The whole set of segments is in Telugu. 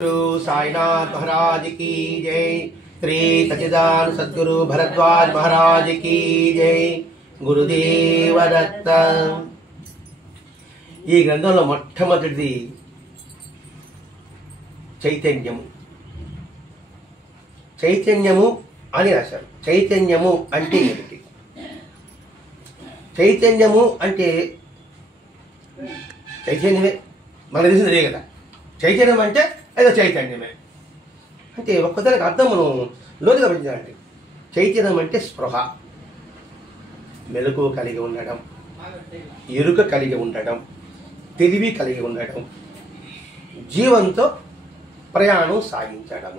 गुरु साईनाथ महाराज की जय। श्री सच्चिदानंद सद्गुरु भरद्वाज महाराज की जय। गुरुदेव दत्त। ఈ గ్రంథంలో మొట్టమొదటిది చైతన్యము. చైతన్యము అని రాశారు. చైతన్యము అంటే ఏమిటి? చైతన్యము అంటే చైతన్యమే, మనకు తెలిసిందే కదా. చైతన్యం అంటే ఏదో చైతన్యమే అంటే ఒక్కదానికి అర్థం మనం లోతుగా పెంచాలండి. చైతన్యం అంటే స్పృహ, మెలకు కలిగి ఉండడం, ఎరుక కలిగి ఉండడం, తెలివి కలిగి ఉండడం, జీవంతో ప్రయాణం సాగించడం,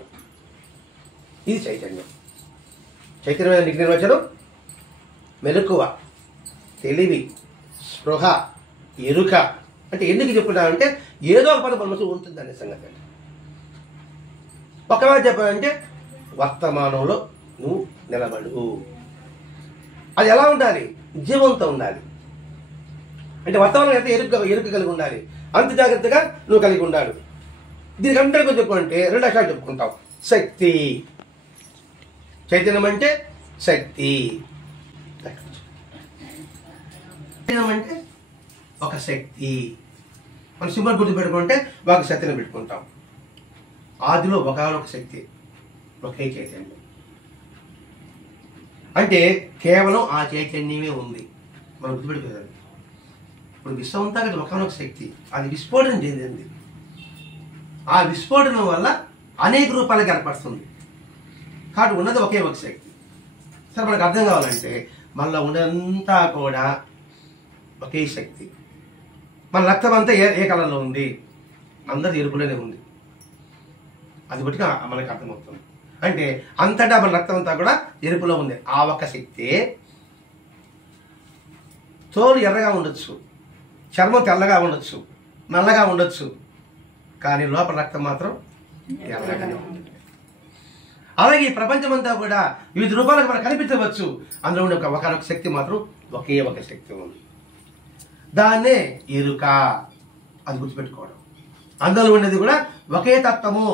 ఇది చైతన్యం. చైతన్యమైన నిర్వచనం మెలకువ, తెలివి, స్పృహ, ఎరుక. అంటే ఎందుకు చెప్పుకుంటానంటే ఏదో ఒక పని మనసు ఉంటుంది అనే సంగతి అండి. ఒకవేళ చెప్పాలంటే వర్తమానంలో నువ్వు నిలబడు. అది ఎలా ఉండాలి? జీవంతో ఉండాలి. అంటే వర్తమానం అయితే ఎరుక కలిగి ఉండాలి. అంత జాగ్రత్తగా నువ్వు కలిగి ఉండాలి. దీనికి అంతగా చెప్పుకుంటే రెండు అక్షరాలు చెప్పుకుంటావు. శక్తి. చైతన్యం అంటే శక్తి. చైతన్యం అంటే ఒక శక్తి. మనం సింబల్ గుర్తు పెట్టుకుంటే ఒక శక్తిని పెట్టుకుంటాం. ఆదిలో ఒకనొక శక్తి, ఒకే చైతన్యం. అంటే కేవలం ఆ చైతన్యమే ఉంది. మనం గుర్తుపెట్టుకోవాలి. ఇప్పుడు విశ్వం అంతా కదా ఒకనొక శక్తి, అది విస్ఫోటనం చెందింది. ఆ విస్ఫోటనం వల్ల అనేక రూపాలకు ఏర్పడుతుంది. కాబట్టి ఉన్నది ఒకే ఒక శక్తి. సరే, మనకు అర్థం కావాలంటే మనలో ఉన్నదంతా కూడా ఒకే శక్తి. మన రక్తం అంతా ఏ కళలో ఉంది? అందరి ఎరుపులోనే ఉంది. అది బట్టి మనకు అర్థమవుతుంది. అంటే అంతటా మన రక్తం అంతా కూడా ఎరుపులో ఉంది. ఆ ఒక్క శక్తి. తోలు ఎర్రగా ఉండొచ్చు, చర్మం తెల్లగా ఉండొచ్చు, నల్లగా ఉండొచ్చు, కానీ లోపల రక్తం మాత్రం ఎర్రగానే ఉంటుంది. అలాగే ఈ ప్రపంచం అంతా కూడా వివిధ రూపాలకు మనకు కనిపించవచ్చు. అందులో ఉండే ఒకనొక శక్తి మాత్రం ఒకే ఒక శక్తి ఉంది. దాన్నే ఎరుక. అది గుర్తుపెట్టుకోవడం. అందులో ఉండేది కూడా ఒకే తత్వము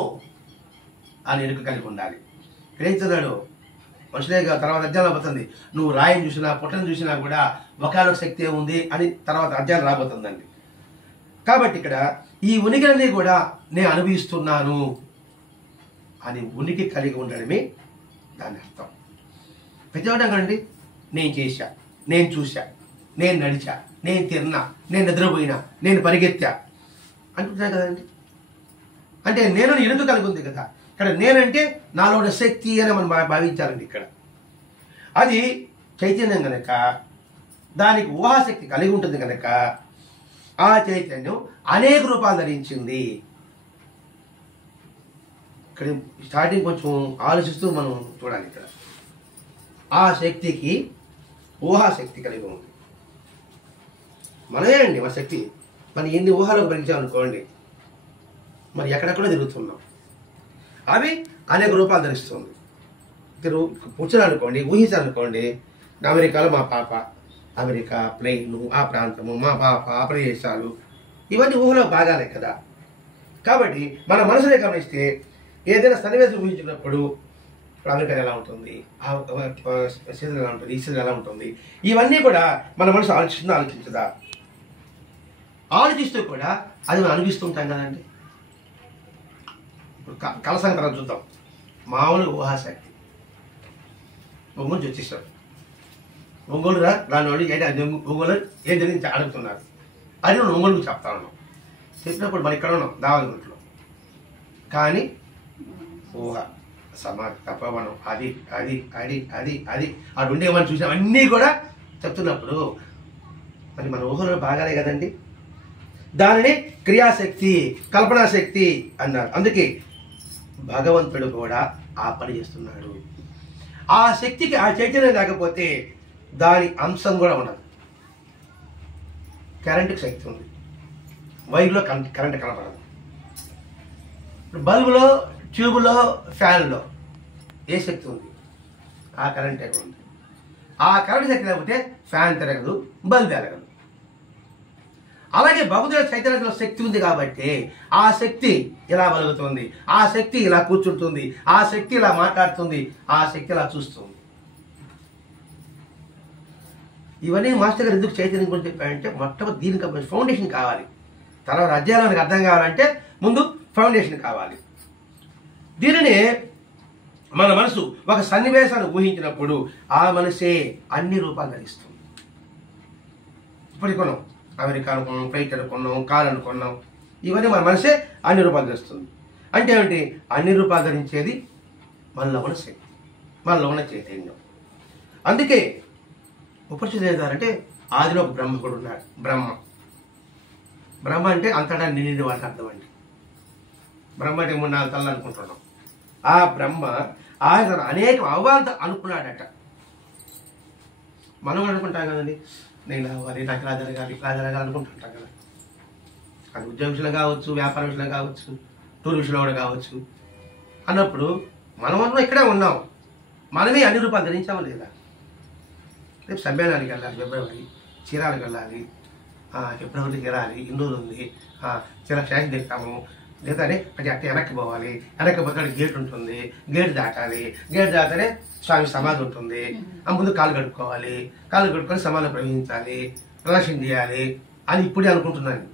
అని ఎరుక కలిగి ఉండాలి. గ్రహించున్నాడు మనుషులే తర్వాత అధ్యాయం రాబోతుంది. నువ్వు రాయిని చూసినా పుట్టను చూసినా కూడా ఒకనొక శక్తి ఉంది అని తర్వాత అధ్యాయం రాబోతుందండి. కాబట్టి ఇక్కడ ఈ ఉనికిని కూడా నేను అనుభవిస్తున్నాను అని ఉనికి కలిగి ఉండడమే దాని అర్థం. ప్రతి ఒక్కటి కండి, నేను చేశా, నేను చూశా, నేను నడిచా, నేను తిన్నా, నేను నిద్రపోయినా, నేను పరిగెత్తా అంటున్నా కదండి. అంటే నేను ఎరుక కలిగి ఉంది కదా. ఇక్కడ నేనంటే నాలో ఉన్న శక్తి అని మనం భావించాలండి. ఇక్కడ అది చైతన్యం కనుక దానికి ఊహాశక్తి కలిగి ఉంటుంది కనుక ఆ చైతన్యం అనేక రూపాలు ధరించింది. ఇక్కడ స్టార్టింగ్ కొంచెం ఆలోచిస్తూ మనం చూడాలి. ఇక్కడ ఆ శక్తికి ఊహాశక్తి కలిగి ఉంది. మనమే అండి మన శక్తి. మనం ఎన్ని ఊహలకు పెంచామనుకోండి, మరి ఎక్కడెక్కడో తిరుగుతున్నాం. అవి అనేక రూపాలు ధరిస్తుంది. కూర్చున్నానుకోండి, ఊహించాలనుకోండి, అమెరికాలో మా పాప, అమెరికా ప్లేను, ఆ ప్రాంతము, మా పాప, ఆ ప్రదేశాలు, ఇవన్నీ ఊహలో భాగాలే కదా. కాబట్టి మన మనసునే గమనిస్తే ఏదైనా సన్నివేశం ఊహించినప్పుడు అమెరికా ఎలా ఉంటుంది, సీజన్ ఎలా ఉంటుంది, ఈ సీజన్ ఎలా ఉంటుంది, ఇవన్నీ కూడా మన మనసు ఆలోచిస్తుందా ఆలోచించదా? ఆలోచిస్తూ కూడా అది మనం అనిపిస్తుంటాం కదండి. ఇప్పుడు కలసంగ తర్వాత చూద్దాం. మామూలు ఊహాశక్తి. ఒంగోలు వచ్చేసాడు. ఒంగోలు రాని వాడు ఏంటి ఒంగోలు ఏం జరిగింది అడుగుతున్నారు. అది నేను ఒంగోలుకు చెప్తా ఉన్నాం. చెప్పినప్పుడు మరి ఇక్కడ ఉన్నాం దావనగుంట్లో. కానీ ఊహ, సమాధి, తపవనం, అది అది అది అది అది అటు ఉండేవాడిని చూసాం అన్నీ కూడా చెప్తున్నప్పుడు మరి మన ఊహలో బాగాలే కదండి. దానిని క్రియాశక్తి, కల్పనాశక్తి అన్నారు. అందుకే భగవంతుడు కూడా ఆ పని చేస్తున్నాడు. ఆ శక్తికి ఆ చైతన్యం లేకపోతే దాని అంశం కూడా ఉండదు. కరెంటుకి శక్తి ఉంది, వైర్లో కరెంట్ కనపడదు. బల్బులో, ట్యూబ్లో, ఫ్యాన్లో ఏ శక్తి ఉంది? ఆ కరెంటే ఉంది. ఆ కరెంట్ శక్తి లేకపోతే ఫ్యాన్ తిరగదు, బల్బ్ తిరగదు. అలాగే భగవద్గీత చైతన్యంలో శక్తి ఉంది కాబట్టి ఆ శక్తి ఇలా బలుగుతుంది, ఆ శక్తి ఇలా కూర్చుంటుంది, ఆ శక్తి ఇలా మాట్లాడుతుంది, ఆ శక్తి ఇలా చూస్తుంది. ఇవన్నీ మాస్టర్ గారు ఎందుకు చైతన్యం గురించి చెప్పారంటే మొట్టమొదటి దీనికి ఫౌండేషన్ కావాలి. తర్వాత అధ్యాయానికి అర్థం కావాలంటే ముందు ఫౌండేషన్ కావాలి. దీనిని మన మనసు ఒక సన్నివేశాన్ని ఊహించినప్పుడు ఆ మనసే అన్ని రూపాలు ధరిస్తుంది. ఇప్పుడు కొన్నాం, అమెరికా అనుకున్నాం, ఫ్లైట్ అనుకున్నాం, కార్ అనుకున్నాం, ఇవన్నీ మన మనసే అన్ని రూపాలు ధరిస్తుంది. అంటే ఏమిటి? అన్ని రూపాలు ధరించేది మనలో ఉన్న శక్తి, మనలో ఉన్న చైతన్యం. అందుకే ఉపనిషత్తులు ఏదంటే ఆదిలో ఒక బ్రహ్మ కూడా ఉన్నాడు. బ్రహ్మ అంటే అంతటా నిండి వాళ్ళకి అర్థం అండి. బ్రహ్మ అంటే 3-4 తలలు అనుకుంటున్నాం. ఆ బ్రహ్మ ఆయన అనేక అవవాలతో అనుకున్నాడట. మనం అనుకుంటాం కదండి, నేను అవ్వాలి, నాకు ఇలా జరగాలి, ఇలా జరగాలి అనుకుంటుంటాం కదా. అది ఉద్యోగ విషయంలో కావచ్చు, వ్యాపార విషయంలో కావచ్చు, టూర్ విషయంలో కూడా కావచ్చు. అన్నప్పుడు మనమందరం ఇక్కడే ఉన్నాం, మనమే అన్ని రూపాలు ధరించామా లేదా? రేపు సమ్మేళనానికి వెళ్ళాలి, ఫిబ్రవరి చీరాలకు వెళ్ళాలి, ఫిబ్రవరికి వెళ్ళాలి, ఇండోర్ ఉంది, చీర ఫ్యాషన్ తింటాము, లేదా అది అట్ట వెనక్కి పోవాలి, వెనక్కి పోతే గేట్ ఉంటుంది, గేట్ దాటాలి, గేట్ దాటనే స్వామి సమాధి ఉంటుంది, ఆ ముందు కాలు కడుక్కోవాలి, కాలు కడుక్కొని సమాధిలో ప్రవేశించాలి, ప్రదర్శన చేయాలి అని ఇప్పుడే అనుకుంటున్నాను,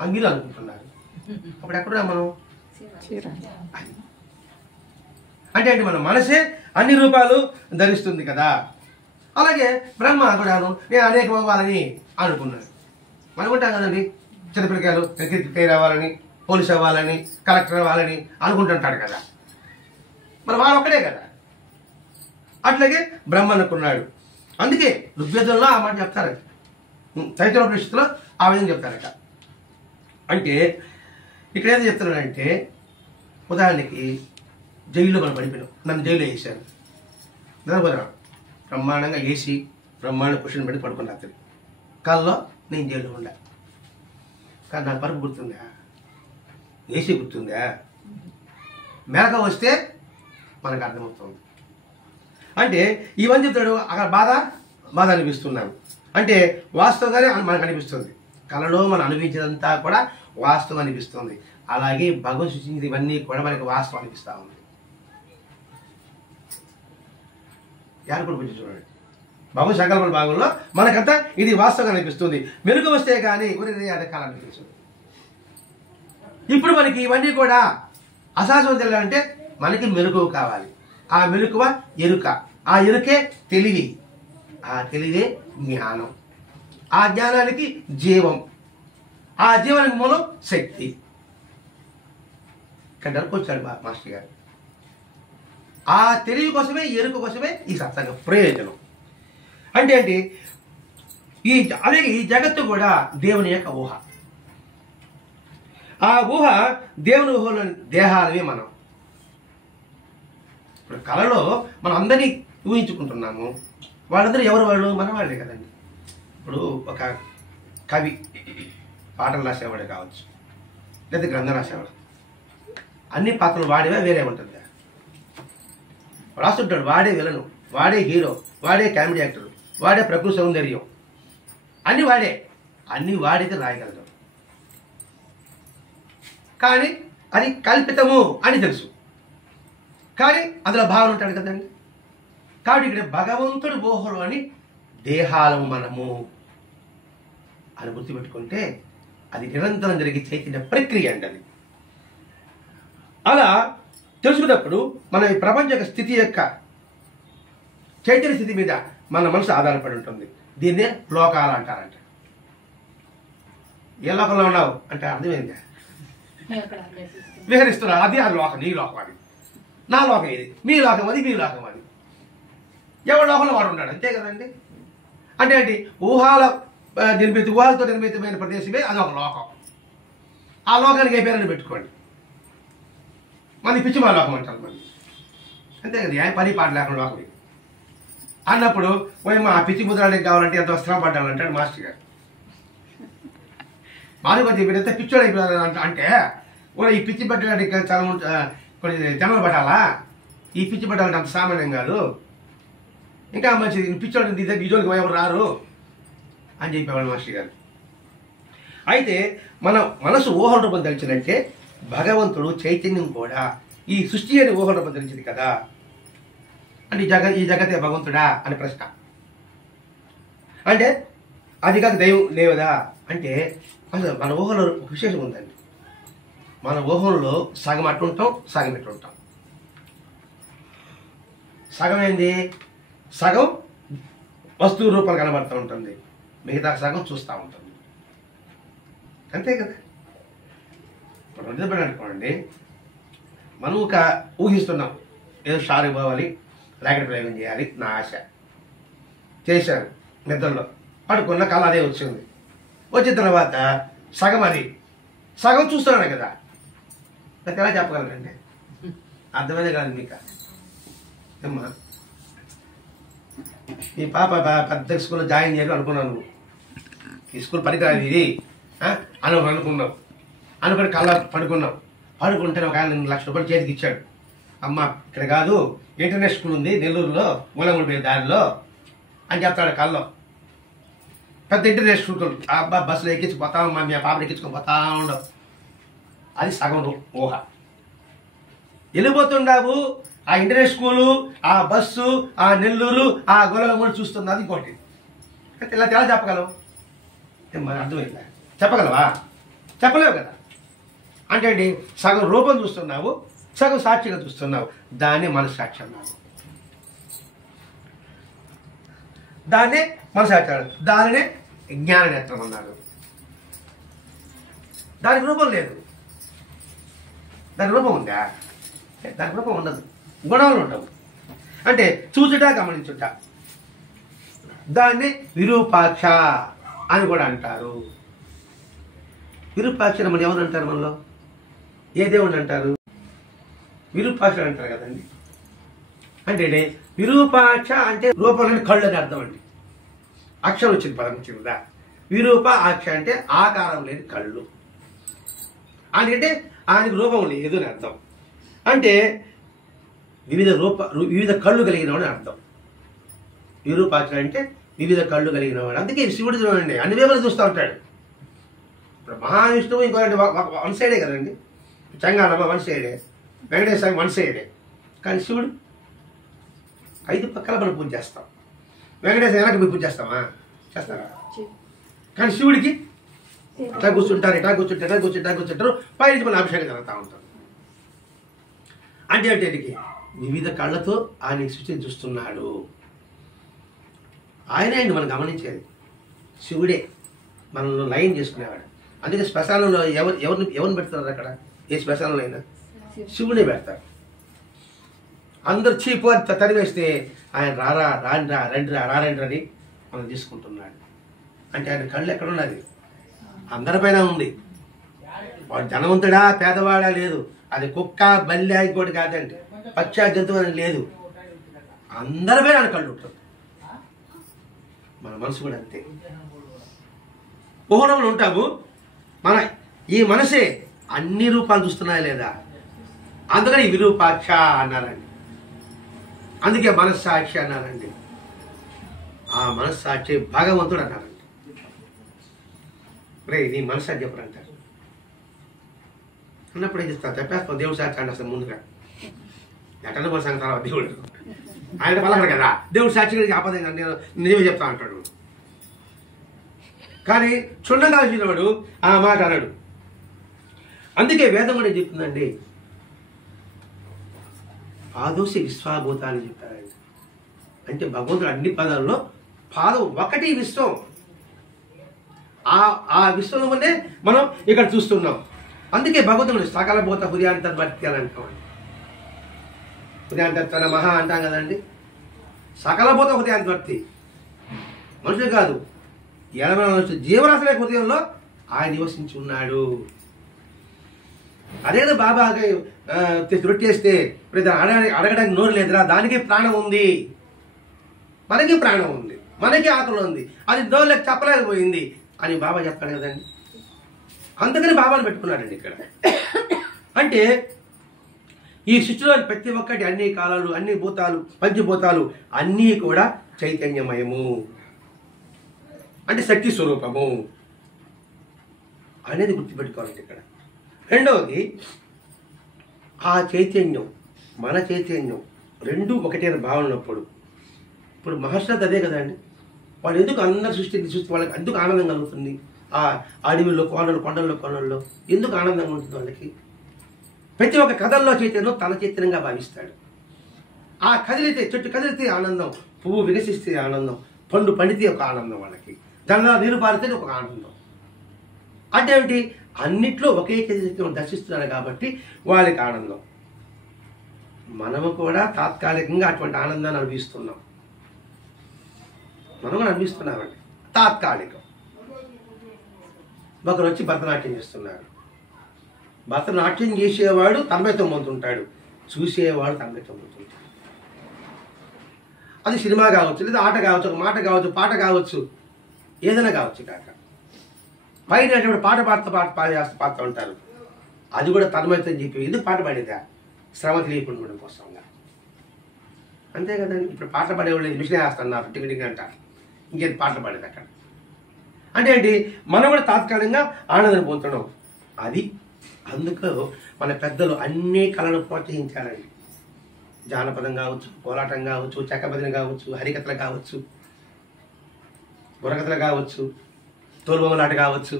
అని మీరు అనుకుంటున్నారు. అప్పుడు ఎక్కడున్నా మనం? అంటే ఏంటి? మన మనసే అన్ని రూపాలు ధరిస్తుంది కదా. అలాగే బ్రహ్మ కూడాను నేను అనేక అవ్వాలని అనుకున్నాను. అనుకుంటాం కదండి, చిన్నపిల్లకాయలు క్రికెట్ అవ్వాలని, పోలీస్ అవ్వాలని, కలెక్టర్ అవ్వాలని అనుకుంటుంటాడు కదా. మరి వాడు ఒక్కడే కదా. అట్లాగే బ్రహ్మ అనుకున్నాడు. అందుకే ఋగ్వేదంలో ఆ మాట చెప్తారట, చైతన్యోపనిషత్తులో ఆ విధంగా చెప్తారట. అంటే ఇక్కడ ఏదో చెప్తున్నాడంటే, ఉదాహరణకి జైల్లో మనం పడిపోయినాం, నన్ను జైల్లో వేసారు, నిద్రపోతున్నాను, బ్రహ్మాండంగా వేసి బ్రహ్మాండ పురుషుని పెట్టి పడుకుని రాత్రి కాల్లో నేను జైల్లో ఉండా. కానీ నాకు పరుపు గుర్తుందా? ఏసీ గుర్తుందా? మేక వస్తే మనకు అర్థమవుతుంది. అంటే ఇవన్నీ చెప్తాడు, అక్కడ బాధ అనిపిస్తున్నాను అంటే వాస్తవంగానే మనకు అనిపిస్తుంది. కళలో మనం అనిపించినంతా కూడా వాస్తవం అనిపిస్తుంది. అలాగే భగవంతుడు సృష్టించిన ఇవన్నీ కూడా మనకి వాస్తవం అనిపిస్తూ ఉంది. యారుకుడు గురించి చూడండి, భగవంతు సంకల్ప భాగంలో మనకంతా ఇది వాస్తవంగా అనిపిస్తుంది. మెరుగు వస్తే కానీ అదే కాలం అనిపిస్తుంది. ఇప్పుడు మనకి ఇవన్నీ కూడా అశాశ్వతం తెలియాలంటే మనకి మెరుగు కావాలి. ఆ మెరుకువ ఎరుక, ఆ ఎరుకే తెలివి, ఆ తెలివే జ్ఞానం, ఆ జ్ఞానానికి జీవం, ఆ జీవానికి మూలం శక్తి. ఇక్కడ డరుకొచ్చాడు మాస్టర్ గారు. ఆ తెలివి కోసమే, ఎరుక కోసమే ఈ సత్సంగం ప్రయోజనం. అంటే ఏంటి? అలాగే ఈ జగత్తు కూడా దేవుని యొక్క ఊహ. ఆ ఊహ దేవుని ఊహలోని దేహాలవే మనం. ఇప్పుడు కళలో మనం అందరినీ ఊహించుకుంటున్నాము. వాళ్ళందరూ ఎవరు? వాళ్ళు మన వాళ్ళే కదండి. ఇప్పుడు ఒక కవి పాటలు రాసేవాడే కావచ్చు, లేదా గ్రంథం రాసేవాడు, అన్ని పాత్రలు వాడేవే వేరే ఉంటుంది. రాస్తుంటాడు, వాడే విలను, వాడే హీరో, వాడే కామెడీ యాక్టర్, వాడే ప్రకృతి సౌందర్యం, అన్ని వాడే, అన్ని వాడితే రాయగలరు. కానీ అది కల్పితము అని తెలుసు, కానీ అందులో భావన ఉంటాడు కదండి. కాబట్టి ఇక్కడ భగవంతుడు ఊహలు అని దేహాలము మనము అని గుర్తుపెట్టుకుంటే అది నిరంతరం జరిగే చైతన్య ప్రక్రియ అండి. అది అలా తెలుసుకున్నప్పుడు మన ఈ ప్రపంచ యొక్క స్థితి యొక్క చైతన్య స్థితి మీద మన మనసు ఆధారపడి ఉంటుంది. దీన్నే లోకాలు అంటారంట. ఏ లోకంలో ఉన్నావు అంటే అర్థమైందా? విహరిస్తున్నా, అది అది లోకం, నీ లోకం అది, నా లోకం ఇది, మీ లోకం అది, మీ లోకం అది, ఎవరి లోకంలో వాడు ఉన్నాడు, అంతే కదండి. అంటే ఏంటి? ఊహలతో నిర్మితమైన ప్రదేశమే అది ఒక లోకం. ఆ లోకానికి ఏ పేరుని పెట్టుకోండి, మన పిచ్చి మా లోకం అంటారు మళ్ళీ, అంతే కదా. ఏ పని పాట లేకుండా లోకం అన్నప్పుడు మా పిచ్చి ముద్రానికి కావాలంటే ఎంత వస్త్రం పడ్డాలంటాడు మాస్టర్ గారు. మాది ఎంత పిచ్చోడు అయిపోయారు అంటే, ఈ పిచ్చి పట్టడానికి చాలా కొన్ని జనాలు పట్టాలా, ఈ పిచ్చి పట్టాలంటే అంత సామాన్యం కాదు, ఇంకా మంచిది పిచ్చోడు నీ జోలికి ఎవరు రారు అని చెప్పేవాళ్ళు మాస్టర్ గారు. అయితే మన మనసు ఊహల రూపం ధరించినట్టే భగవంతుడు చైతన్యం కూడా ఈ సృష్టి అని ఊహల రూపం ధరించింది కదా. అంటే ఈ జగతే భగవంతుడా అని ప్రశ్న. అంటే అది కాక దైవం లేవదా అంటే అసలు మన ఊహలో ఒక విశేషం ఉందండి. మన ఊహల్లో సగం అట్టుంటాం, సగం ఇట్టుంటాం. సగం ఏంది? సగం వస్తువు రూపాలు కనబడుతూ ఉంటుంది, మిగతా సగం చూస్తూ ఉంటుంది. అంతే కదా. ఇప్పుడు నిద్రపడి అనుకోండి, మనం ఒక ఊహిస్తున్నాం, ఏదో షారు పోవాలి, ర్యాకెట్ ప్రయోగం చేయాలి నా ఆశ. చేశారు, నిద్రలో పడుకున్న కళ అదే వచ్చింది. వచ్చిన తర్వాత సగం అది సగం చూస్తున్నాడు కదా. నాకు ఎలా చెప్పగలరండి? అర్థమైంది కాదు మీకు. అమ్మా ఈ పాప పెద్ద స్కూల్లో జాయిన్ చేయాలి అనుకున్నాను. ఈ స్కూల్ పనికిరాదు ఇది అని అనుకున్నావు. అనుకుని కళ్ళ పడుకున్నావు. పడుకుంటే ఒక ఆయన 2 లక్షల రూపాయలు చేతికి ఇచ్చాడు. అమ్మ ఇక్కడ కాదు, ఇంటర్నేట్ స్కూల్ ఉంది నెల్లూరులో, మూలముడి దారిలో అని చెప్తాడు కళ్ళలో. పెద్ద ఇంటర్నేట్ స్కూల్. ఆ అబ్బా బస్సులో ఎక్కించి పోతా మా మీ పాపను ఎక్కించుకొని పోతా ఉండవు. అది సగం ఊహ. వెళ్ళిపోతుండావు ఆ ఇంటర్నేట్ స్కూలు, ఆ బస్సు, ఆ నెల్లూరు, ఆ గొలగముడు చూస్తున్నది ఇంకోటి. ఇలా ఎలా చెప్పగలవు? మరి అర్థమైందా? చెప్పగలవా? చెప్పలేవు కదా. అంటే ఏంటి? సగం రూపం చూస్తున్నావు, సగం సాక్షిగా చూస్తున్నావు. దాన్ని మనస్సాక్షి అన్నాడు. దాన్నే మనస్సాక్షి అన్నాడు. దానినే జ్ఞాన నేత్రం అన్నాడు. దానికి రూపం లేదు. దానికి రూపం ఉందా? దానికి రూపం ఉండదు, గుణాలు ఉండవు. అంటే చూచుట, గమనించుట. దాన్ని విరూపాక్ష అని కూడా అంటారు. విరూపాక్ష మనం ఎవరు అంటారు? మనలో ఏ దేవుడు అంటారు? విరూపాక్ష అంటారు కదండి. అంటే విరూపాక్ష అంటే రూపంలోని కళ్ళు అని అర్థం అండి. అక్షరం వచ్చింది, పదం వచ్చింది కదా. విరూపాక్ష అంటే ఆకారం లేని కళ్ళు అంటే ఆయనకి రూపం లేదు అని అర్థం. అంటే వివిధ కళ్ళు కలిగినవాడు అని అర్థం. విరూపాక్ష అంటే వివిధ కళ్ళు కలిగినవాడు. అందుకే శివుడు చూడండి అన్ని వేమలు చూస్తూ ఉంటాడు. ఇప్పుడు మహావిష్ణువు ఇంకోటి వన్ సైడే కదండి. చంగాళమ్మ వన్ సైడే, వెంకటేశ్వర స్వామి వన్ సైడే. కానీ శివుడు 5 పక్కల మనం పూజ చేస్తాం. వెంకటేశ్వర వెనక మీరు పూజ చేస్తామా? చేస్తారా? కానీ శివుడికి ఇట్లా కూర్చుంటారు, ఇట్లా కూర్చుంటారు, ఇట్లా కూర్చుంటారు, ఇట్లా కూర్చుంటారు. పైనుంచి మన అభిషేకం జరుగుతూ ఉంటారు. అంటే ఏంటికి వివిధ కళ్ళతో ఆయన సృష్టిని చూస్తున్నాడు. ఆయనే అండి మనం గమనించేది. శివుడే మనల్ని లైన్ చేసుకునేవాడు. అందుకే శ్మశానంలో ఎవరిని పెడతారు అక్కడ? ఏ శ్మశానంలో అయినా శివుడే పెడతారు. అందరు చీపు తరివేస్తే ఆయన రారా రాండ్రా రండిరా రారండ్రా అని మనం తీసుకుంటున్నాడు. అంటే ఆయన కళ్ళు ఎక్కడ ఉన్నది? అందరిపైన ఉంది. వాడు ధనవంతుడా పేదవాడా లేదు. అది కుక్క బల్లి ఇంకోటి కాదండి, పచ్చా జంతువు అని లేదు. అందరిపైన ఆయన కళ్ళు ఉంటుంది. మన మనసు కూడా అంతే. ఊహలో ఉంటాము. మన ఈ మనసే అన్ని రూపాలు చూస్తున్నాయా లేదా? అందుకని విరూపాక్ష అన్నారండి. అందుకే మనస్సాక్షి అన్నారండి. ఆ మనస్సాక్షి భగవంతుడు అన్నారండి. రే నీ మనస్సాక్షి చెప్పరంటారు. అన్నప్పుడు ఏం చేస్తారు? చెప్పేస్తాం దేవుడు సాక్షి అంటే అసలు ముందుగా ఎక్కడ పోయి సంగతారా దేవుడు ఆయన పలకడు కదా. దేవుడు సాక్షి ఆపద నేను నిజమే చెప్తా అంటాడు. కానీ క్షుణ్ణంగా చూసినవాడు ఆ మాట అన్నాడు. అందుకే వేదం కూడా చెప్తుందండి, పాదోసి విశ్వాభూతాన్ని చెప్పారండి. అంటే భగవంతుడు అన్ని పదాల్లో పాదం ఒకటి విశ్వం. ఆ విశ్వంలోనే మనం ఇక్కడ చూస్తున్నాం. అందుకే భగవంతుడు సకల భూత హృదయాంతర్వర్తి అని అంటామండి. హృదయాంతర్తన మహా అంటాం కదండి. సకల భూత హృదయాంతర్వర్తి మనుషులు కాదు, 80 జీవరాశుల హృదయంలో ఆయన నివసించి ఉన్నాడు. అదేదో బాబా రొట్టేస్తే అడగడానికి నోరు లేదురా, దానికి ప్రాణం ఉంది, మనకి ప్రాణం ఉంది, మనకి ఆకలి ఉంది, అది నోరులకు చెప్పలేకపోయింది అని బాబా చెప్తాడు కదండి. అందుకని బాబాను పెట్టుకున్నాడండి ఇక్కడ. అంటే ఈ సృష్టిలో ప్రతి ఒక్కటి, అన్ని కాలాలు, అన్ని భూతాలు, పంచభూతాలు అన్నీ కూడా చైతన్యమయము, అంటే శక్తి స్వరూపము. అనేది గుర్తుపెట్టుకోవాలండి ఇక్కడ. రెండవది, ఆ చైతన్యం మన చైతన్యం రెండు ఒకటే భావన ఉన్నప్పుడు, ఇప్పుడు మహర్షులది అదే కదండి. వాళ్ళు ఎందుకు అందరు చూస్తే వాళ్ళకి ఎందుకు ఆనందం కలుగుతుంది? ఆ అడవిలో కొండల్లో ఎందుకు ఆనందంగా ఉంటుంది వాళ్ళకి? ప్రతి ఒక్క కథల్లో చైతన్యం తన చైతన్యంగా భావిస్తాడు. ఆ కదిలితే, చెట్టు కదిలితే ఆనందం, పువ్వు వికసిస్తే ఆనందం, పండు పండితే ఒక ఆనందం, వాళ్ళకి జల్ల నీరు పారితే ఒక ఆనందం. అంటే ఏమిటి? అన్నిట్లో ఒకే చైతన్యం దర్శిస్తున్నారు కాబట్టి వాళ్ళకి ఆనందం. మనము కూడా తాత్కాలికంగా అటువంటి ఆనందాన్ని అనుభవిస్తున్నాం. మనం కూడా అనిపిస్తున్నామండి, తాత్కాలికం. ఒకరు వచ్చి భరతనాట్యం చేస్తున్నారు. భరతనాట్యం చేసేవాడు తన్మయత్వం పొందుతుంటాడు, చూసేవాడు తన్మయత్వం పొందుతుంటాడు. అది సినిమా కావచ్చు, లేదా ఆట కావచ్చు, ఒక మాట కావచ్చు, పాట కావచ్చు, ఏదైనా కావచ్చు కాక. పైన పాట పాడుతూ ఉంటారు, అది కూడా తన్మయత్వం చెప్పి ఎందుకు పాట పాడేదా? శ్రమ తెలియకుండా కోసంగా. అంతే కదండి. ఇప్పుడు పాటలు పాడేవాళ్ళు మిషన్ వేస్తున్నారు, టికెటింగ్ అంటారు, ఇంకేది పాటలు పాడేది అక్కడ. అంటే ఏంటి? మనం కూడా తాత్కాలికంగా ఆనందం పొందుతున్నాం. అది అందుకు మన పెద్దలు అన్ని కళలను ప్రోత్సహించారండి. జానపదం కావచ్చు, కోలాటం కావచ్చు, చెక్కబదిన కావచ్చు, హరికథలు కావచ్చు, బుర్రకథలు కావచ్చు, తోలుబొమ్మలాట కావచ్చు.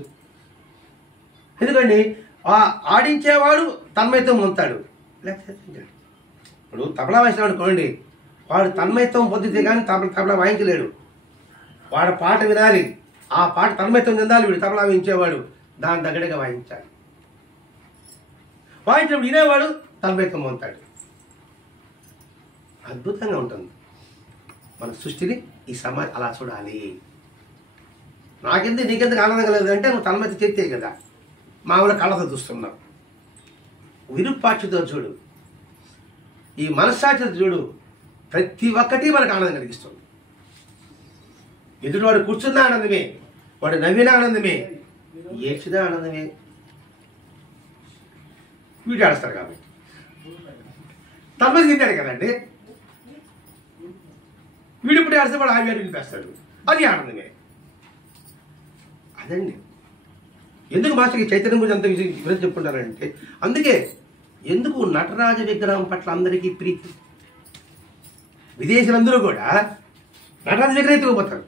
ఎందుకండి ఆడించేవాడు తన్మయత్వం పొందుతాడు. లేకపోతే ఇప్పుడు తబలా వాయించినాడు అనుకోండి, వాడు తన్మయత్వం పొందితే కానీ తబలా వాయించలేడు. వాడు పాట వినాలి, ఆ పాట తన్మయత్వం చెందాలి. వీడు తబలా వాయించేవాడు దాని దగ్గరగా వాయించాలి. వాయించినప్పుడు వినేవాడు తన్మయత్వం పొందుతాడు. అద్భుతంగా ఉంటుంది మన సృష్టిని. ఈ సమాజం అలా చూడాలి. నాకెందుకు నీకెందుకు ఆనందం కలగదు అంటే నువ్వు తన్మయత్వం చేస్తే కదా. మామూలు కళ్ళతో చూస్తున్నావు, విరూపాక్షతో చూడు, ఈ మనస్సాక్షితో చూడు, ప్రతి ఒక్కటి మనకు ఆనందం కలిగిస్తుంది. ఎదుటి వాడు కూర్చున్న ఆనందమే, వాడు నవ్విన ఆనందమే, ఏడ్చిన ఆనందమే. వీటి ఆడుస్తారు కాబట్టి తన్మయత్వం తింటాడు కదండి. వీడిప్పుడు ఆడితే వాడు ఆవి నిలిపేస్తాడు, అది ఆనందమే. అదండి ఎందుకు మాస్టర్కి చైతన్యం గురించి అంత వివరించి చెప్పుకుంటారంటే, అందుకే ఎందుకు నటరాజ విగ్రహం పట్ల అందరికీ ప్రీతి. విదేశీయులందరూ కూడా నటరాజ విగ్రహం ఎత్తుకుపోతారు.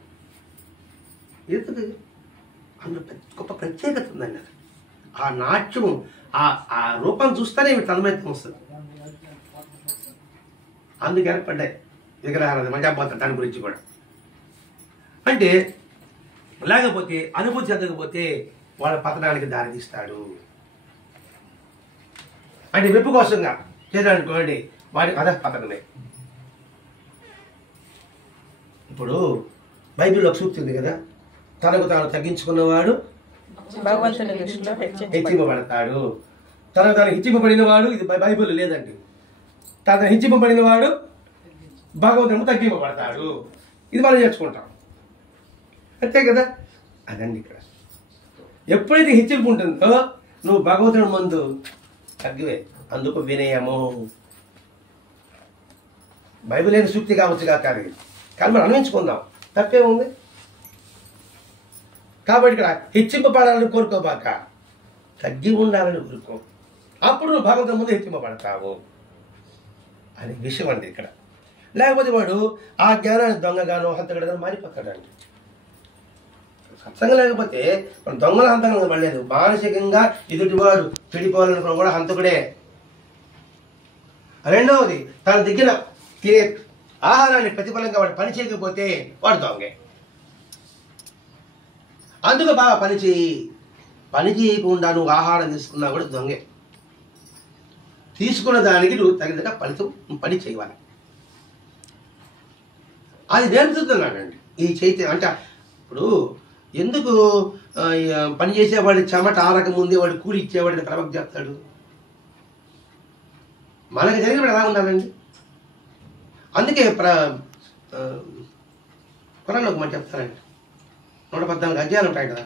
ఎందుకు? అందులో గొప్ప ప్రత్యేకత ఉందండి. అది ఆ నాట్యం, ఆ రూపం చూస్తేనే తన్మయత్వం వస్తుంది. అందుకు ఏర్పడ్డాయి విగ్రహాలు. మజాపోతారు దాని గురించి కూడా. అంటే లేకపోతే అనుభూతి చెందకపోతే వాళ్ళ పతనానికి దారితీస్తాడు. అంటే వెప్పు కోసంగా చేయాలనుకోండి, వాడి అదే పతనమే. ఇప్పుడు బైబిల్లో ఒక సూక్తి ఉంది కదా, తనకు తాను తగ్గించుకున్నవాడు హెచ్చింపబడతాడు, తనకు తాను హెచ్చింపబడిన వాడు. ఇది బైబిల్ లేదండి. తను హెచ్చింపబడిన వాడు భగవంతుడు తగ్గింపబడతాడు. ఇది మనం నేర్చుకుంటాం, అంతే కదా. అదండి ఇక్కడ. ఎప్పుడైతే హెచ్చింపు ఉంటుందో నువ్వు భగవంతుడి ముందు తగ్గివే. అందుకు వినయము. బైబిల్ లేని సూక్తి కావచ్చు కానీ మనం అన్వయించుకుందాం, తప్పే ఉంది. కాబట్టి ఇక్కడ హెచ్చింపబడాలని కోరుకోబాక, తగ్గి ఉండాలని కోరుకో. అప్పుడు నువ్వు భగవంతుడి ముందు హెచ్చింపబడతావు అనే విషయం అండి ఇక్కడ. లేకపోతే వాడు ఆ జ్ఞానాన్ని దొంగగానో హంతకుడుగానో మారిపోతాడండి. సత్సంగం లేకపోతే మనం దొంగల హంతకంగా పడలేదు. మానసికంగా ఎదుటివాడు చెడిపోవాలనుకున్న కూడా హంతకుడే. రెండవది, తన దిగిన తినే ఆహారాన్ని ప్రతిఫలంగా వాడు పని చేయకపోతే వాడు దొంగే. అందుకు బాగా పని చేయకుండా నువ్వు ఆహారం తీసుకున్నా కూడా దొంగే. తీసుకున్న దానికి నువ్వు తగినగా ఫలితం పని చేయాలి. అది నేర్పుతున్నాడండి ఈ చైతన్యం. అంటే ఇప్పుడు ఎందుకు పని చేసేవాడి చెమట ఆరక ముందే వాడు కూలి ఇచ్చేవాడిని ప్రవక్త చెప్తాడు. మనకు జరిగినప్పుడు ఎలా ఉండాలండి. అందుకే కురాన్లో ఒక మాట చెప్తారండి, 114 అధ్యాయాలు ఉంటాయి కదా,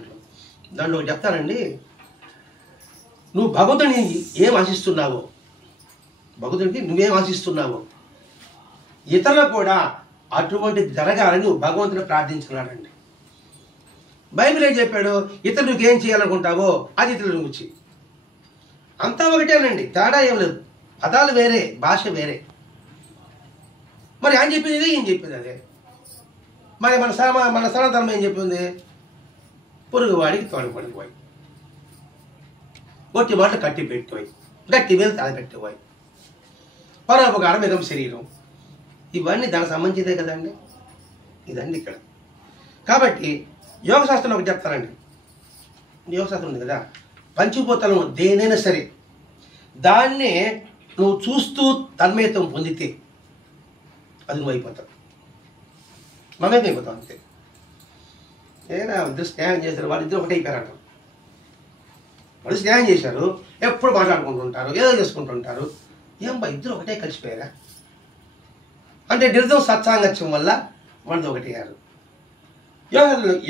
దాంట్లో చెప్తారండి, నువ్వు భగవంతుడిని ఏం ఆశిస్తున్నావో, భగవంతుడికి నువ్వేం ఆశిస్తున్నావో ఇతరులకు కూడా అటువంటి జరగాలని నువ్వు భగవంతుని ప్రార్థించుకున్నాడండి. బైబిల్ ఏం చెప్పాడు? ఇతరులకు ఏం చేయాలనుకుంటావో అది ఇతరుల గురించి. అంతా ఒకటేనండి, తేడా ఏం లేదు. పదాలు వేరే, భాష వేరే. మరి ఆయన చెప్పింది ఇదే, ఏం చెప్పింది అదే. మరి మన సనాతనం ఏం చెప్పింది? పొరుగువాడికి తోడపడిపోయి, ఒట్టి మాటలు కట్టి పెట్టిపోయి, గట్టి మీద తలపెట్టిపోయి, పరోపకారం మిగం శరీరం. ఇవన్నీ దానికి సంబంధించిదే కదండి. ఇదండి ఇక్కడ. కాబట్టి యోగశాస్త్రం ఒకటి చెప్తానండి. యోగశాస్త్రం ఉంది కదా, పంచభూతాలను దేనైనా సరే దాన్నే నువ్వు చూస్తూ తన్మయత్వం పొందితే అది నువ్వు అయిపోతావు, మమేకైపోతావు అంతే. ఏదైనా ఇద్దరు స్నేహం చేశారు, వాళ్ళిద్దరు ఒకటే అయిపోయారంట. వాళ్ళు స్నేహం చేశారు, ఎప్పుడు మాట్లాడుకుంటుంటారు, ఏదో చేసుకుంటుంటారు. ఏం బా ఇద్దరు ఒకటే కలిసిపోయారా అంటే నిర్దం సత్సాంగత్యం వల్ల వాళ్ళది ఒకటి అయ్యారు.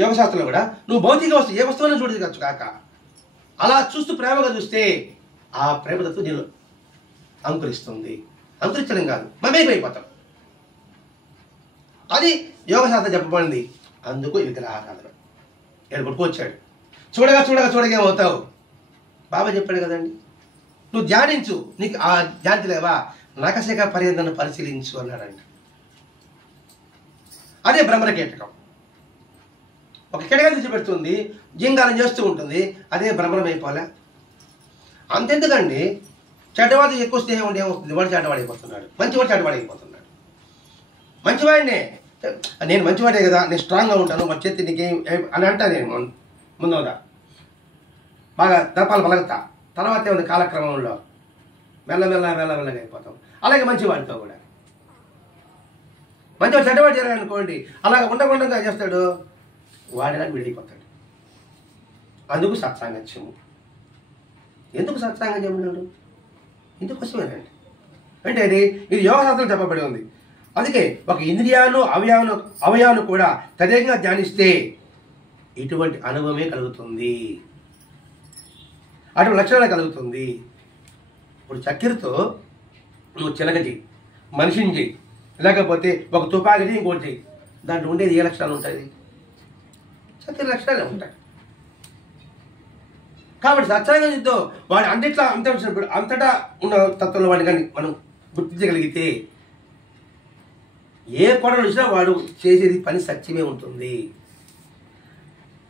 యోగశాస్త్రంలో కూడా నువ్వు భౌతిక వస్తువు ఏ వస్తువుని చూడవచ్చు కాక అలా చూస్తూ ప్రేమగా చూస్తే ఆ ప్రేమతో నేను అంకురిస్తుంది. అంకురించడం కాదు, మమేకమైపోతాం. అది యోగశాస్త్రం చెప్పబడింది. అందుకు విగ్రహారాధన. ఇక్కడ కొట్టుకొచ్చాడు. చూడగా చూడగా చూడగా ఏమవుతావు? బాబా చెప్పాడు కదండి, నువ్వు ధ్యానించు, నీకు ఆ ధ్యానించ లేవా, నకశిక పర్యంతను పరిశీలించు అన్నాడండి. అదే భ్రమరకీటకం. ఒక కిటగా తెచ్చిపెడుతుంది, జింగారం చేస్తూ ఉంటుంది, అదే భ్రమరం అయిపోలే. అంతెందుకండి, చెడ్డవాడు ఎక్కువ స్నేహం ఉంటే ఏమవుతుంది? వాడు చెడ్డవాడైపోతున్నాడు, మంచివాడు చెడ్డవాడైపోతున్నాడు. మంచివాడినే, నేను మంచివాడే కదా, నేను స్ట్రాంగ్గా ఉంటాను, మా చేతి నీకేం అని అంటా. నేను ముందుగా బాగా దర్పాలు పలగతా, తర్వాత ఏమైనా కాలక్రమంలో మెల్లగా అయిపోతాం. అలాగే మంచివాడితో కూడా, మంచివాడు చెడ్డవాడు చేయాలనుకోండి, అలాగ ఉండకుండా చేస్తాడు, వాడిలా విడిపోతాడు. అందుకు సత్సాంగత్యము. ఎందుకు సత్సాంగం చెప్పినాడు? ఇందుకోసమేనండి. అంటే ఇది యోగశాస్త్రం చెప్పబడి ఉంది. అందుకే ఒక ఇంద్రియాలు అవయవాలు కూడా తదేకంగా ధ్యానిస్తే ఇటువంటి అనుభవమే కలుగుతుంది, అటువంటి లక్షణాలు కలుగుతుంది. ఇప్పుడు చక్కెరతో నువ్వు చిలకజి, మనిషిని చెయ్యి, లేకపోతే ఒక తుపాకిని ఇంకోటి చెయ్యి, దాంట్లో ఉండేది ఏ లక్షణాలు ఉంటాయి? చక్కెర లక్షణాలే ఉంటాయి. కాబట్టి సత్సాంగంతో వాడు అంతటా ఉన్న తత్వంలో వాడిని కానీ మనం గుర్తించగలిగితే ఏ కొడలు వచ్చినా వాడు చేసేది పని సత్యమే ఉంటుంది.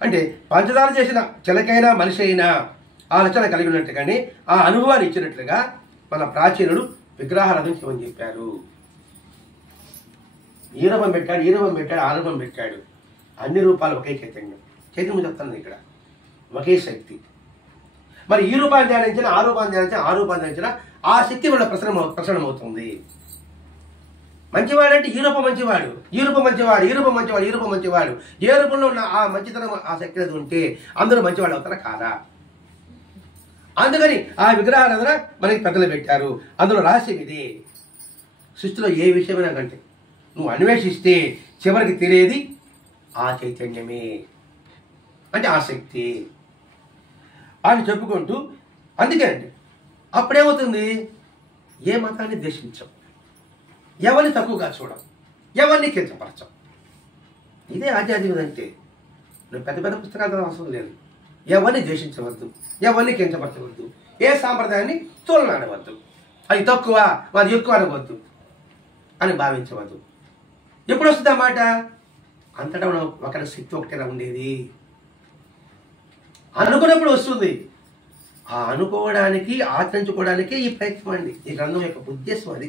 అంటే పంచదార చేసిన చిలకైనా మనిషి అయినా ఆ లక్షణ కలిగి ఉన్నట్టు కానీ ఆ అనుభవాన్ని ఇచ్చినట్లుగా మన ప్రాచీనుడు విగ్రహారాధన చేయమని చెప్పారు. ఈ రూపం పెట్టాడు, ఆ రూపం పెట్టాడు. అన్ని రూపాలు ఒకే చైతన్యం. చైతన్యం చెప్తాను ఇక్కడ, ఒకే శక్తి. మరి ఈ రూపాన్ని ధ్యానించిన, ఆ రూపాన్ని ధ్యానించిన ఆ శక్తి వల్ల ప్రసరణం అవుతుంది. మంచివాడు అంటే ఈ రూపం మంచివాడు, ఈ రూపం మంచివాడు. ఏ రూపంలో ఉన్న ఆ మంచితనం, ఆ శక్తి అది ఉంటే అందరూ మంచివాళ్ళు అవుతారా కాదా? అందుకని ఆ విగ్రహారాధన మనకి పెద్దలు పెట్టారు. అందులో రహస్యం ఇది. సృష్టిలో ఏ విషయమైనా కంటే నువ్వు అన్వేషిస్తే చివరికి తెలియది ఆ చైతన్యమే, అంటే ఆ శక్తి అని చెప్పుకుంటూ. అందుకే అండి అప్పుడేమవుతుంది? ఏ మతాన్ని ద్వేషించం, ఎవరిని తక్కువగా చూడం, ఎవరిని కించపరచం. ఇదే ఆధ్యాత్మికత అంటే. నువ్వు పెద్ద పెద్ద పుస్తకాలు అవసరం లేదు. ఎవరిని ద్వేషించవద్దు, ఎవరిని కించపరచవద్దు, ఏ సాంప్రదాయాన్ని తోలనాడవద్దు, అది తక్కువ మరి ఎక్కువ అనవద్దు అని భావించవద్దు. ఎప్పుడు వస్తుంది ఆ మాట? అంతటా ఒకరి శక్తి ఒకటేలా ఉండేది. అనుకున్నప్పుడు వస్తుంది. ఆ అనుకోవడానికి, ఆచరించుకోవడానికి ఈ ప్రయత్నం అండి, ఈ గ్రంథం యొక్క ఉద్దేశం అది.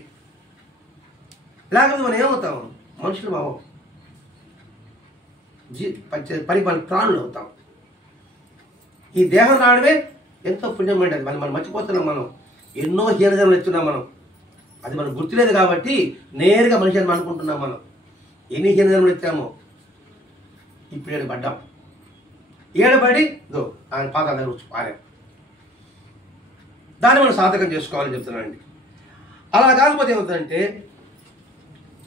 లేకపోతే మనం ఏమవుతాం? మనుషులు మావం, ప్రాణులు అవుతాం. ఈ దేహం రావడమే ఎంతో పుణ్యం అండి. అది మనం మర్చిపోతున్నాం. మనం ఎన్నో హీనజన్మలు ఇస్తున్నాం. మనం అది మనకు గుర్తులేదు కాబట్టి నేరుగా మనిషి అని అనుకుంటున్నాం. మనం ఎన్ని హీనజన్మలు ఇచ్చామో ఇప్పుడు ఏడబడ్డాం. ఏడబడి ఆయన పాదాల దగ్గర వచ్చి పారాం. దాన్ని మనం సాధకం చేసుకోవాలని చెప్తున్నానండి. అలా కాకపోతే ఏమవుతుందంటే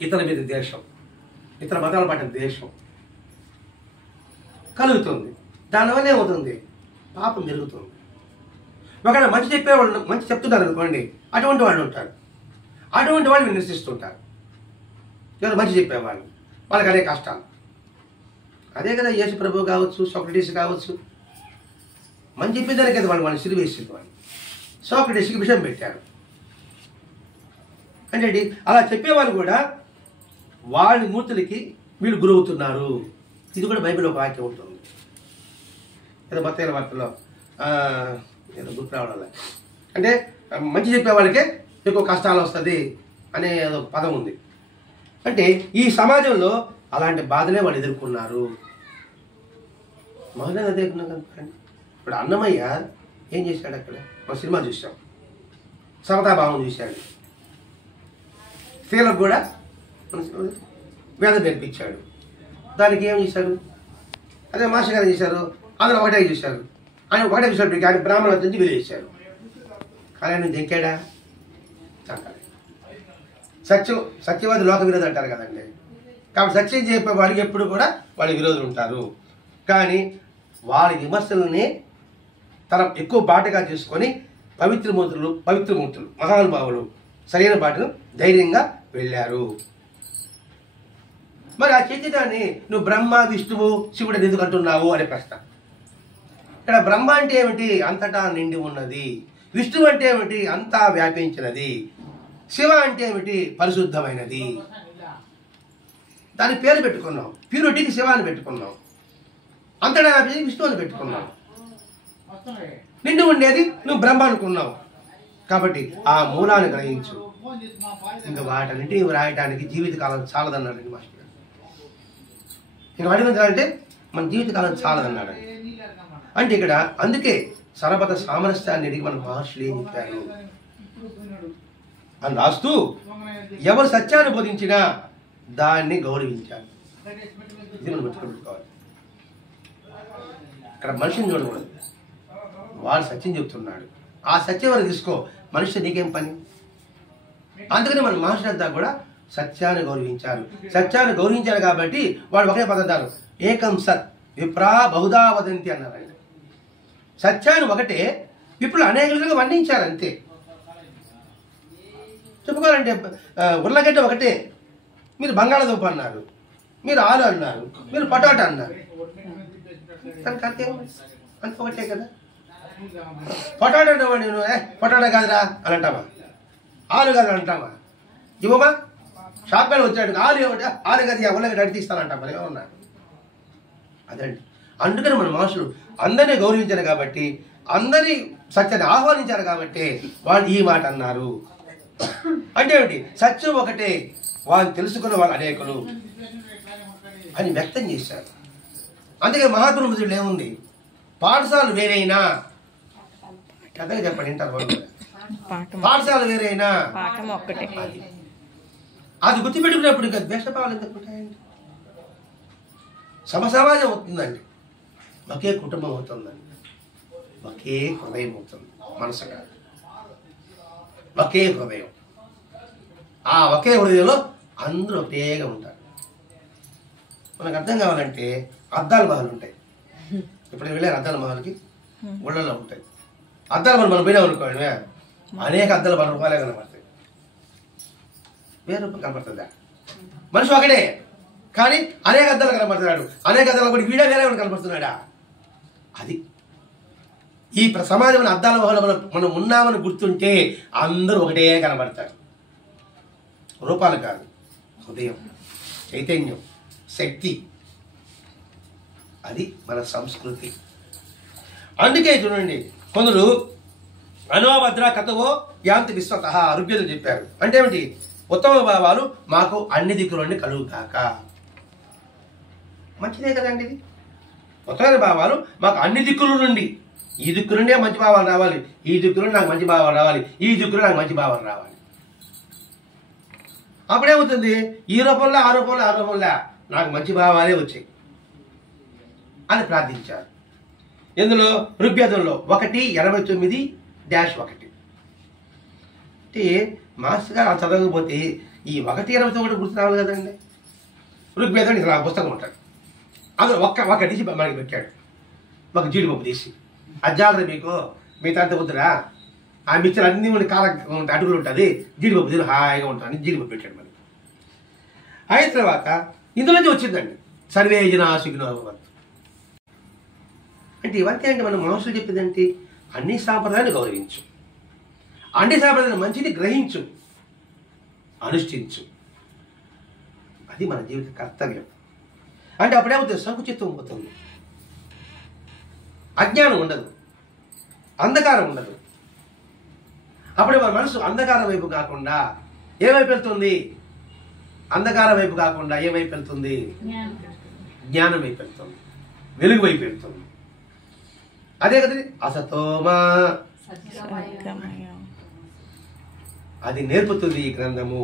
ఇతర మీద ద్వేషం, ఇతర మతాల పట్ల ద్వేషం కలుగుతుంది. దానివల్ల ఏమవుతుంది? పాపం పెరుగుతుంది. ఒకవేళ మంచి చెప్పేవాళ్ళు మంచి చెప్తున్నారు అనుకోండి, అటువంటి వాళ్ళు ఉంటారు. అటువంటి వాళ్ళు విమర్శిస్తుంటారు. ఎవరు మంచి చెప్పేవాళ్ళు, వాళ్ళకి అదే కష్టాలు. అదే కదా యేసు ప్రభు కావచ్చు, సోక్రటీస్ కావచ్చు, మంచి చెప్పేదానికి కదా వాళ్ళు సిరివేసింది. వాళ్ళు సోక్రటీస్కి విషయం పెట్టారు. అంటే అలా చెప్పేవాళ్ళు కూడా వాళ్ళ మూర్తులకి వీళ్ళు గురవుతున్నారు. ఇది కూడా బైబిల్ ఒక వాక్యం ఉంటుంది. ఏదో బత్తైల వార్తలో ఏదో గుర్తు రావడం, అంటే మంచి చెప్పే వాళ్ళకే ఎక్కువ కష్టాలు వస్తుంది అనే ఏదో పదం ఉంది. అంటే ఈ సమాజంలో అలాంటి బాధలే వాళ్ళు ఎదుర్కొన్నారు. మహిళలు అదే కనుక ఇప్పుడు అన్నమయ్య ఏం చేశాడు? అక్కడ మన సినిమా చూసాం, సమతాభావం చూశాడు. స్త్రీలకు కూడా వేదం నేర్పించాడు. దానికి ఏం చేశాడు? అదే మాస్టర్ గారు చేశారు. అందరూ ఒకటే చూశారు. ఆయన ఒకటే చూశాడు. ఆయన బ్రాహ్మణుల నుంచి విలేశారు. కానీ ఆయన దెక్కాడా? చంపాలి. సత్యవాది లోక విరోధి అంటారు కదండి. కాబట్టి సత్యం చెప్పే వాడికి ఎప్పుడు కూడా వాళ్ళ విరోధులు ఉంటారు. కానీ వాళ్ళ విమర్శలని తన ఎక్కువ బాటగా చేసుకొని పవిత్రమూర్తులు మహానుభావులు సరైన బాటను ధైర్యంగా వెళ్ళారు. మరి ఆ చైతన్యాన్ని నువ్వు బ్రహ్మ, విష్ణువు, శివుడు ఎందుకు అంటున్నావు అనే ప్రశ్న. ఇక్కడ బ్రహ్మ అంటే ఏమిటి? అంతటా నిండి ఉన్నది. విష్ణువు అంటే ఏమిటి? అంతా వ్యాపించినది. శివ అంటే ఏమిటి? పరిశుద్ధమైనది. దాని పేరు పెట్టుకున్నాం. ప్యూరిటీకి శివ అని పెట్టుకున్నాం. అంతటా వ్యాపించి విష్ణువు అని పెట్టుకున్నాం. నిండి ఉండేది నువ్వు బ్రహ్మ అనుకున్నావు. కాబట్టి ఆ మూలాన్ని గ్రహించు. ఇంకా వాటన్నింటి రాయటానికి జీవితకాలం చాలదన్నాడండి మాస్టర్. ఇంకా వాటి మీద అంటే మన జీవితకాలం చాలదన్నాడు. అంటే ఇక్కడ అందుకే సర్వత సామరస్యాన్ని అడిగి మన మహర్షులు ఏం చెప్పారు అని రాస్తూ, ఎవరు సత్యాన్ని బోధించినా దాన్ని గౌరవించాలి. ఇది మనం గుర్తుపెట్టుకోవాలి. ఇక్కడ మనిషిని చూడకూడదు. వాడు సత్యం చెప్తున్నాడు, ఆ సత్యం వరకు తీసుకో. మనిషి నీకేం పని? అందుకని మన మహర్షులు అంతా కూడా సత్యాన్ని గౌరవించారు. సత్యాన్ని గౌరవించారు కాబట్టి వాడు ఒకే పదార్థాలు ఏకం సత్ విప్రా బహుదా వదంతి అన్నారు. ఆయన సత్యాన్ని ఒకటే, విప్రులు అనేక విధంగా వర్ణించారు. అంతే చెప్పుకోవాలంటే ఉర్లగడ్డ ఒకటే, మీరు బంగాళదుంప అన్నారు, మీరు ఆలు అన్నారు, మీరు పొటాటో అన్నారు. దానికి అంతే అంత ఒకటే కదా. పొటాటో అంటే నువ్వు పొటాటో కాదురా అని అంటావా? ఆలు కాదు అంటావా? ఇవ్వమా షాప్ కానీ వచ్చాడు ఆలు ఏమంటే ఆలు కదా ఉల్లగడ్డ అడిగి తీస్తానంటా. మరి ఏమన్నా అదండి. అందుకని మన మనుషులు అందరినీ గౌరవించారు కాబట్టి, అందరి సత్యాన్ని ఆహ్వానించారు కాబట్టి వాళ్ళు ఈ మాట అన్నారు. అంటే ఏమిటి? సత్యం ఒకటే, వాళ్ళు తెలుసుకున్న వాళ్ళు అనేకులు అని వ్యక్తం చేశారు. అందుకే మహాత్ముల మధ్యలో ఏముంది? పాఠశాలలు వేరైనా కథగా చెప్పండి వింటారు. పాఠశాలలు వేరైనా అది గుర్తుపెట్టుకున్నప్పుడు ఇంకా ద్వేషభావాలు ఎందుకు ఉంటాయండి? సమాజం అవుతుందండి, ఒకే కుటుంబం అవుతుందండి, ఒకే హృదయం అవుతుంది. మనసు కాదు, ఒకే హృదయం. ఆ ఒకే హృదయంలో అందరూ ఒకేగా ఉంటారు. మనకు అర్థం కావాలంటే అద్దాల మహల్ ఉంటాయి. ఇప్పుడు వెళ్ళారు అద్దాల మహల్కి, ఊళ్ళల్లో ఉంటాయి అద్దాల మహల్. మనం పోయినాం అనుకోండి, అనేక అద్దాలు 10 రూపాయలే కనబడతాయి. 1000 రూపాయలు కనబడుతుందా? మనిషి ఒకటే కానీ అనేక అద్దాలు కనబడుతున్నాడు. అనేక అద్దాలు కూడా వీడే వేరే కనబడుతున్నాడా? అది ఈ సమాజంలో అద్దాల మహల్ మనం ఉన్నామని గుర్తుంటే అందరూ ఒకటే కనబడతారు. రూపాలు కాదు, హృదయం, చైతన్యం, శక్తి. అది మన సంస్కృతి. అందుకే చూడండి, కొందరు అనోభద్ర కథవో యాంతి విశ్వత ఋగ్వేదులు చెప్పారు. అంటే ఏమిటి? ఉత్తమ భావాలు మాకు అన్ని దిక్కులన్నీ కలుగుతాక. మంచిదే కదండి ఇది. ఉత్తమైన భావాలు మాకు అన్ని దిక్కుల నుండి, ఈ దిక్కు నుండే మంచి భావాలు రావాలి, ఈ దిక్కు నుండి నాకు మంచి భావాలు రావాలి, ఈ దిక్కు నుండి నాకు మంచి భావాలు రావాలి. అప్పుడేమవుతుంది? ఈ రూపంలో ఆ రూపంలో ఆ రూపంలో నాకు మంచి భావాలే వచ్చాయి అని ప్రార్థించారు. ఇందులో ఋగ్వేదంలో 1:29-1 అంటే మాస్టర్ గారు చదవకపోతే ఈ 1:29 గుర్తు రావాలి కదండి. ఋగ్వేదం ఇలా పుస్తకం ఉంటుంది, అందులో ఒక డిసి మనకి పెట్టాడు, ఒక జీడిపప్పు తీసి అజ్జాలరా మీకు మిగతా అంత వద్దురా, ఆ మిక్చర్ అన్ని కాల అడుగులు ఉంటుంది, జీడిపప్పు తీరు హాయిగా ఉంటుంది అని జీడిపప్పు పెట్టాడు మనకి. అయిన తర్వాత ఇందులోంచి వచ్చిందండి సర్వే జనా సుఖినో భవంతు. అంటే ఇవన్నీ అంటే మనం మనుషులు చెప్పేదంటే అన్ని సాంప్రదాయాన్ని గౌరవించు, అన్ని సాంప్రదాయాలు మంచిని గ్రహించు, అనుష్ఠించు. అది మన జీవిత కర్తవ్యం. అంటే అప్పుడేమవుతుంది? సంకుచిత్వం పోతుంది, అజ్ఞానం ఉండదు, అంధకారం ఉండదు. అప్పుడే మన మనసు అంధకారం వైపు కాకుండా ఏవైపు వెళ్తుంది? అంధకారం వైపు కాకుండా ఏవైపు వెళ్తుంది? జ్ఞానం వైపు వెళ్తుంది, వెలుగు వైపు వెళ్తుంది. అదే కదండి అసతోమా, అది నేర్పుతుంది ఈ గ్రంథము.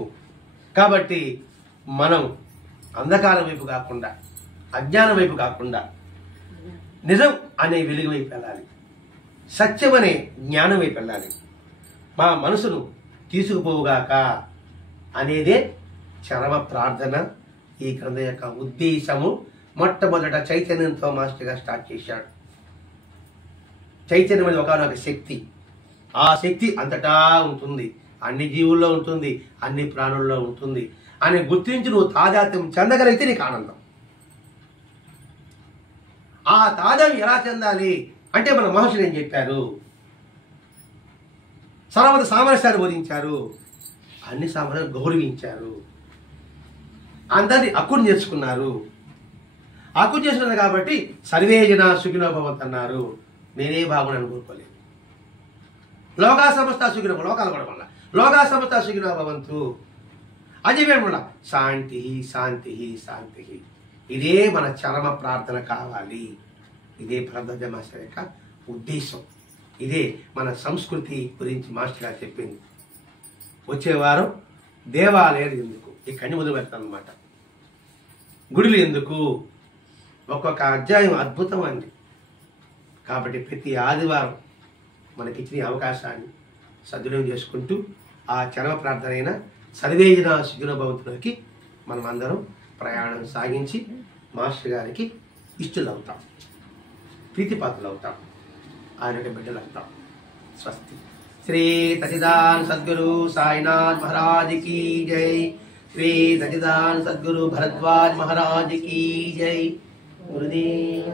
కాబట్టి మనం అంధకారం వైపు కాకుండా, అజ్ఞానం వైపు కాకుండా నిజం అనే వెలుగు వైపు వెళ్ళాలి, సత్యం అనే జ్ఞానం వైపు వెళ్ళాలి. మా మనసును తీసుకుపోవుగాక అనేదే చరమ ప్రార్థన. ఈ గ్రంథం యొక్క ఉద్దేశము మొట్టమొదట చైతన్యంతో మాస్టర్గా స్టార్ట్ చేశాడు. చైతన్యం అనేది ఒకనొక శక్తి. ఆ శక్తి అంతటా ఉంటుంది, అన్ని జీవుల్లో ఉంటుంది, అన్ని ప్రాణుల్లో ఉంటుంది అని గుర్తించి నువ్వు తాదాత్మ్యం చెందగలిగితే నీకు ఆనందం. ఆ తాదాత్మ్యం ఎలా చెందాలి అంటే మన మహర్షులు ఏం చెప్పారు? సర్వత సామరస్యాన్ని బోధించారు, అన్ని సామరస్యాన్ని గౌరవించారు, అందరినీ హక్కును నేర్చుకున్నారు. హక్కు చేసుకున్నారు కాబట్టి సర్వే జనా సుఖినో భవంతు అన్నారు. నేనే బాగున్నాను కోరుకోలేదు. లోకా సమస్త సుఖినో, లోకాలు కూడా మళ్ళా లోకా సమస్త సుఖినో భవంతు అని చెప్పాను. శాంతి శాంతి శాంతి. ఇదే మన చరమ ప్రార్థన కావాలి. ఇదే భరద్వాజ మాస్టర్ యొక్క ఉద్దేశం. ఇదే మన సంస్కృతి గురించి మాస్టర్ గారు చెప్పింది. వచ్చే వారం దేవాలయాలు ఎందుకు, ఇక్కడిని మొదలు పెడతాను అనమాట. గుడులు ఎందుకు? ఒక్కొక్క అధ్యాయం అద్భుతం అండి. కాబట్టి ప్రతి ఆదివారం మనకిచ్చిన అవకాశాన్ని సద్వినియోగం చేసుకుంటూ ఆ చరమ ప్రార్థన అయిన సర్వే జనా సుఖినో భవంతులోకి మనం అందరం ప్రయాణం సాగించి మాస్టర్ గారికి ఇష్టలు అవుతాం, ప్రీతిపాత్రలు అవుతాం, ఆయన బిడ్డలు అవుతాం. స్వస్తి. శ్రీ సచ్చిదానంద సద్గురు సాయినాథ్ మహారాజ్ की जय. श्री सच्चिदानंद सद्गुरु भरद्वाज महाराज की जय. गुरुदेव